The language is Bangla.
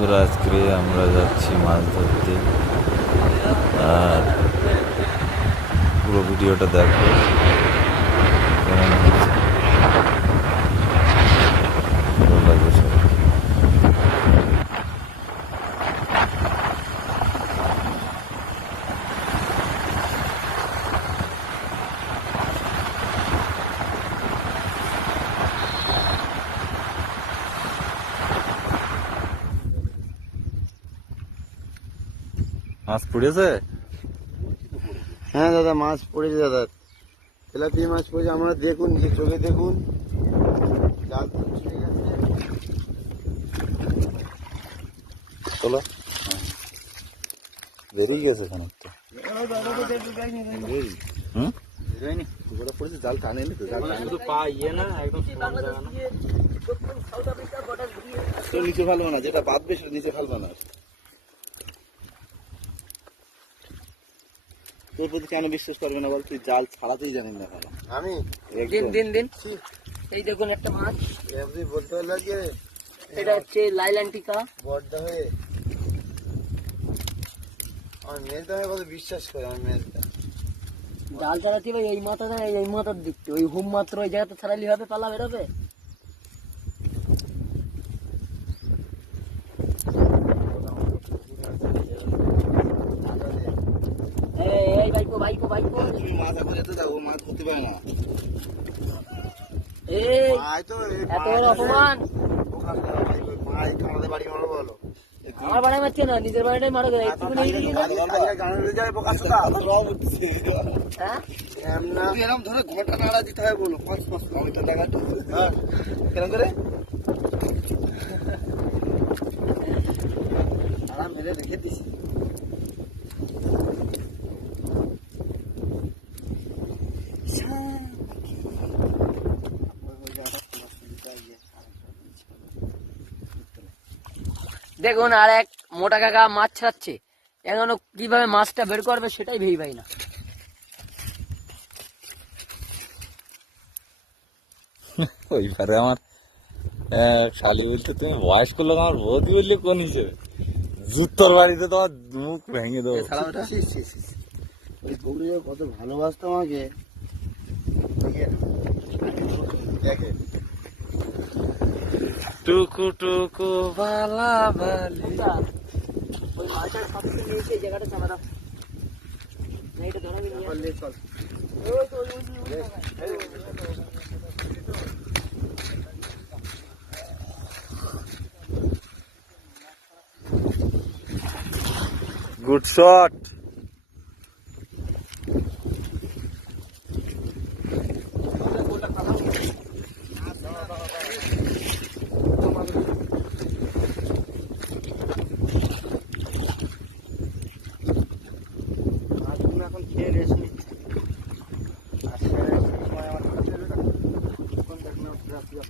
বন্ধুরা আজকে আমরা যাচ্ছি মাছ ধরতে। আর পুরো ভিডিওটা দেখো কেমন হচ্ছে ভালো লাগবে সবাই মাছ পড়েছে? হ্যাঁ দাদা মাছ পড়েছে দাদা। তেলাপিয়া মাছ পড়েছে আমরা দেখুন যে চোখে দেখুন। জাল তো চলে। বেরিয়ে গেছে খানিকটা। হুম? বেরোয়নি? পুকুরে পড়েছে, জাল টানেনি তো, জাল টানেনি। তো নিচে ফেলব না যেটা বাঁধবে সেটা নিচে ফেলব না। তোর প্রতি কেন বিশ্বাস করবে না বল? তুই জাল ছাড়াতেই জানিস না ফেলা আমি? দিন দিন দিন। এই দেখুন একটা মাছ। এমনি বলতে যে এটা হচ্ছে লাইল্যান্টিকা বড্ডা হয়ে। আমার মেয়েটা কত বিশ্বাস করে আমার মেয়েটা জাল হবে এই মাথা না এই মাথার দিকতে ওই হুম মাত্র ওই জায়গাতে ছাড়ালি হবে পালা বেরোবে এই, এই বাইকো বাইকো বাইকো তুমি মাছ এখন যাব মাছ ধরতে পারে না এই তো এত বাড়ি মারো বলো আমার বাড়াই মারছে না নিজের বাড়িটাই মারো। হ্যাঁ এরকম ধরে ঘণ্টা নাড়া দিতে হয় বলো পাঁচ পাঁচ কিলোমিটার টাকা হ্যাঁ দেখুন আর এক মোটা কাকা মাছ ছাড়াচ্ছে। এখনও কীভাবে মাছটা বের করবে সেটাই ভেবে পাই না। ওইবারে আমার আহ, শালি বলতে তুমি বয়স করল আমার বৌদি বললে কোন হিসেবে? জুতোর বাড়িতে তোমার মুখ ভেঙে দেবো। ওই বউটা কত ভালোবাসতো আমাকে। দেখে টুকু টুকু বালা বালি। Good shot Gracias.